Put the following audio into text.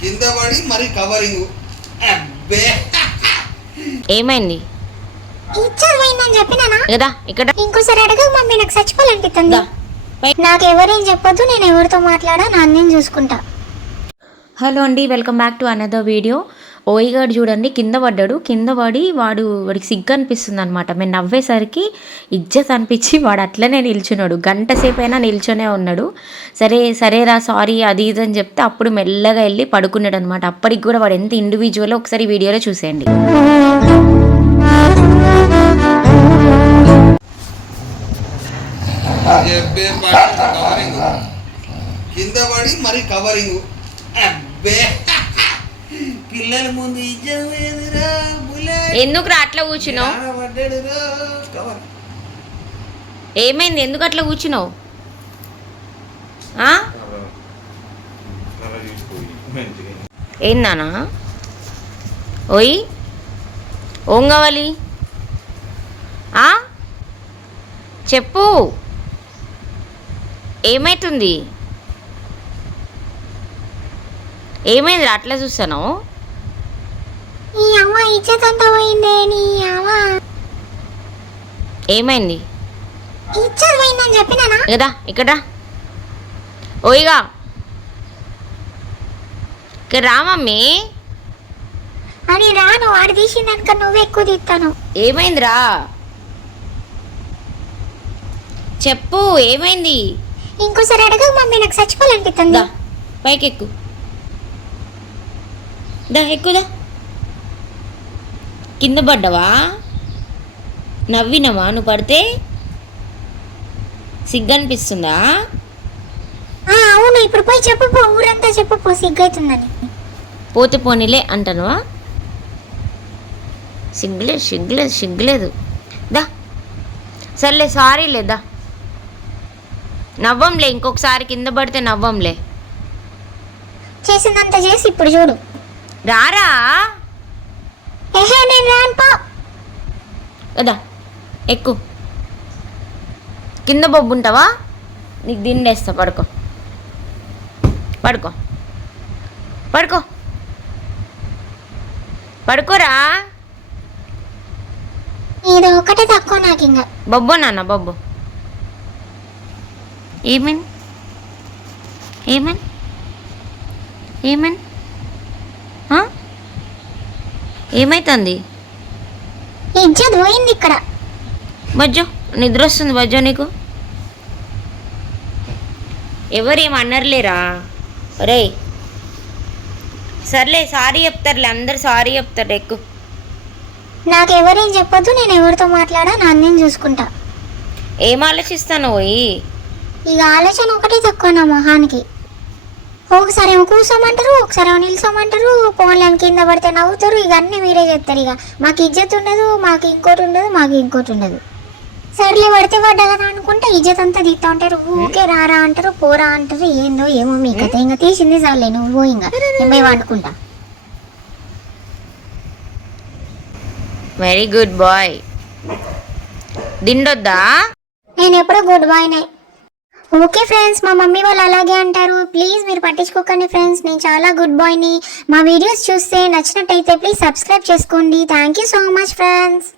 కింద పడి మరి కవరింగ్ అబ్బే. ఏమైంది? ఇచ్చేది పోయిందని చెప్పినానా? కదా ఇక్కడ. ఇంకోసారి అడగ మమ్మీ నాకు చచ్చిపోవాలనిపిస్తుంది. నాకు ఎవరేం చెప్పొద్దు నేను ఎవరితో మాట్లాడా నా నేను చూసుకుంటా. హలో అండి welcome back to another video ఓయిగాడు చూడండి కింద పడ్డాడు. కింద పడి వాడు వాడికి సిగ్గు అనిపిస్తుంది అనమాట మేము నవ్వేసరికి ఇజ్జత్ అనిపించి వాడు అట్లనే నిల్చున్నాడు. గంట సేపైనా అయినా నిల్చొనే ఉన్నాడు. సరే సరేరా సారీ అది ఇది అని చెప్తే అప్పుడు మెల్లగా వెళ్ళి పడుకున్నాడు అనమాట అప్పటికి కూడా వాడు ఎంత ఇండివిజువల్ ఒకసారి వీడియోలో చూసేయండి. కింద పడి మరి కవరింగ్ అబ్బే పిల్లల ముందు ఇజ్జం లేదురా బుల్లెట్ ఎందుకు అట్లా కూర్చున్నావు? ఏమైంది? ఎందుకు అట్లా కూర్చున్నావు? ఏందానా ఓయ్ ఓం కావాలి? చెప్పు. ఏమైతుంది? ఏమైంది అట్లా చూస్తాను ఈ అమ్మ ఇచ్చేది అంతా పోయిందే నీ అమ్మ. ఏమైంది? కదా ఇక్కడ ఓయిగా ఇక్కడ రా మమ్మీ. అని రాను వాడు తీసిందనుక నువ్వే ఎక్కువ తీస్తాను. ఏమైందిరా చెప్పు ఏమైంది? ఇంకోసారి అడగ మమ్మీ నాకు చచ్చిపోవాలనిపిస్తుంది. పైకి ఎక్కు దా ఎక్కుదా కింద పడ్డావా? నవ్వినవా? నువ్వు పడితే సిగ్గు అనిపిస్తుందా ఆ, అవును ఇప్పుడు పోయి చెప్పు ఊరంతా చెప్పు పో సిగ్గైతుందని. పోతే పోనీలే అంటానువా? సిగ్గులేదు సిగ్గులేదు సిగ్గులేదు. దా. సర్లే సారీ లేదా నవ్వంలే ఇంకొకసారి కింద పడితే నవ్వంలే. చేసిందంతా చేసి ఇప్పుడు చూడు. రారా? కదా ఎక్కు. కింద బొబ్బు ఉంటావా? నీకు దిండేస్తా పడుకో. పడుకో. పడుకో. పడుకోరా? ఇది ఒకటే తక్కువ నాకు ఇంకా. బొబ్బు నాన్న బొబ్బు. ఏమని? ఏమని? ఏమని? ఏమైతుంది? ఇజ్జత్ పోయింది ఇక్కడ. బజ్జో నిద్ర వస్తుంది బజ్జో నీకు? ఎవరేం అనర్లేరా రే సర్లే సారీ చెప్తారులే అందరు సారీ చెప్తారు ఎక్కువ నాకు ఎవరేం చెప్పొద్దు నేను ఎవరితో మాట్లాడా నా నేను చూసుకుంటా. ఏం ఆలోచిస్తాను పోయి ఇక ఆలోచన ఒకటే తక్కువ నా మొహానికి. ఒకసారి ఏమో కూర్చోమంటారు ఒకసారి ఏమో నిల్చోమంటారు ఫోన్లను కింద పడితే నవ్వుతారు ఇక అన్నీ మీరే చెప్తారు ఇక. మాకు ఇజ్జత్ ఉండదు మాకు ఇంకోటి ఉండదు మాకు ఇంకోటి ఉండదు. సర్లే పడితే పడ్డా కదా అనుకుంటే ఇజ్జత్ అంతా తీస్తా ఉంటారు. ఊకే రారా అంటారు పోరా అంటారు ఏందో ఏమో మీ కథ. ఇంకా తీసింది చాలే నువ్వు ఇంకా. పోయి వండుకుంటా. వెరీ గుడ్ బాయ్ దిండొద్దా? నేను ఎప్పుడో గుడ్ బాయ్నే ఓకే ఫ్రెండ్స్ మా మమ్మీ వాళ్ళు అలాగే అంటారు. ప్లీజ్ మీరు పట్టించుకోకండి ఫ్రెండ్స్. నేను చాలా గుడ్ బాయ్ని. మా వీడియోస్ చూస్తే నచ్చినట్టయితే ప్లీజ్ సబ్స్క్రైబ్ చేసుకోండి. Thank you so much friends.